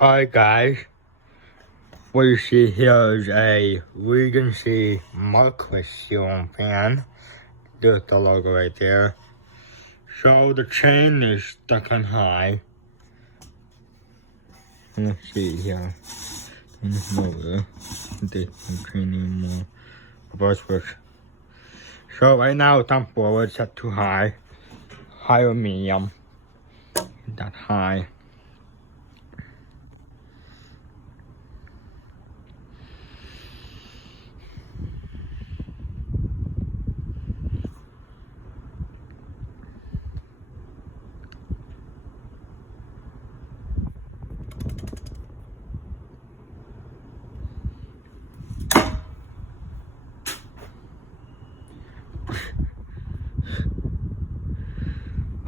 Alright guys, what you see here is a Regency Marquis ceiling fan. There's the logo right there. So the chain is stuck on high. Let's see here. The chain anymore. Reverse switch. So right now it's on forward, set to high. High or medium. That high.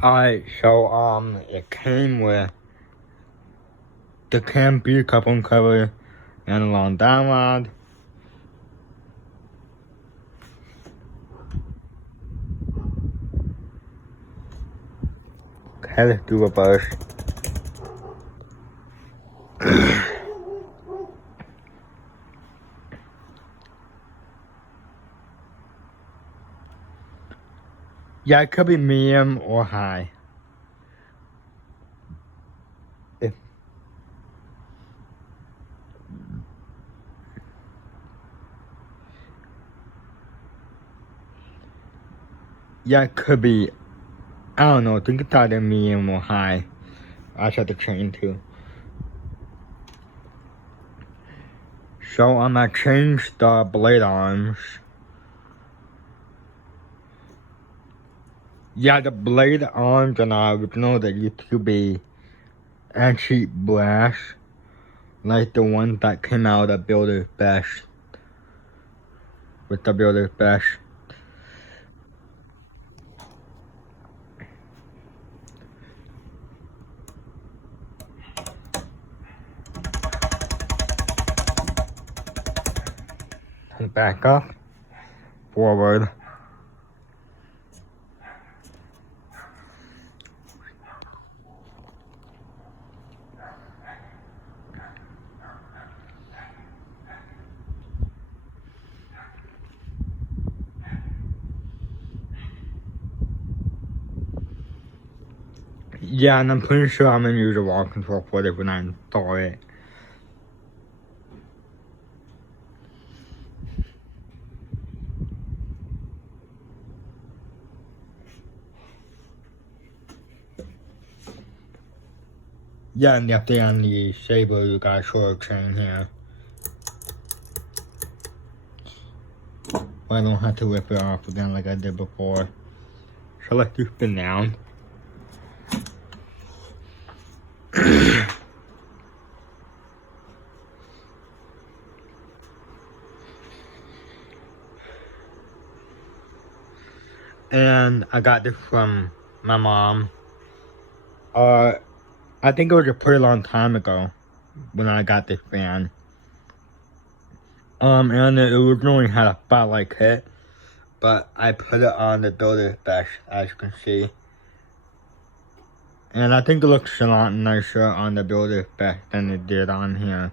Alright, so it came with the Campy coupling cover and a long down rod. Okay, let's do reverse. Yeah, it could be medium or high. Yeah, it could be, I don't know, I think it's either medium or high. I set the chain too. So I'm gonna change the blade arms. Yeah, the blade arms are not original, they used to be antique brass. Like the ones that came out of Builder's Best. With the Builder's Best. And back up. Forward. Yeah, and I'm pretty sure I'm gonna use a wall control for it when I install it. Yeah, and if they're on the saber, you got a short chain here. I don't have to rip it off again like I did before. So let's do spin down. And I got this from my mom. I think it was a pretty long time ago when I got this fan. And it originally had a spotlight kit, but I put it on the Builder's Best, as you can see. And I think it looks a lot nicer on the Builder's Best than it did on here.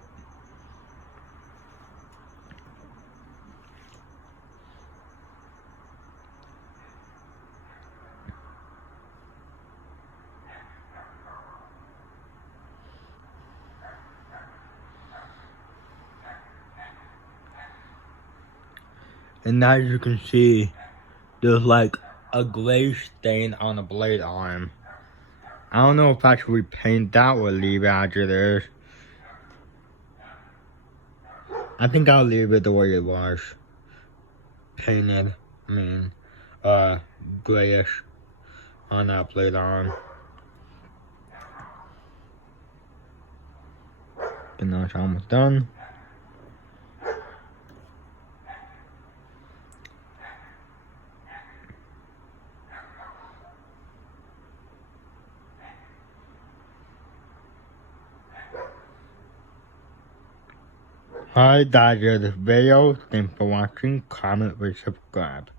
And as you can see, there's like a gray stain on the blade arm. I don't know if I should repaint that or leave it as it is. I think I'll leave it the way it was. Painted, grayish on that blade arm. And now it's almost done. Alright, that's it. This video. Thanks for watching. Comment, rate, subscribe.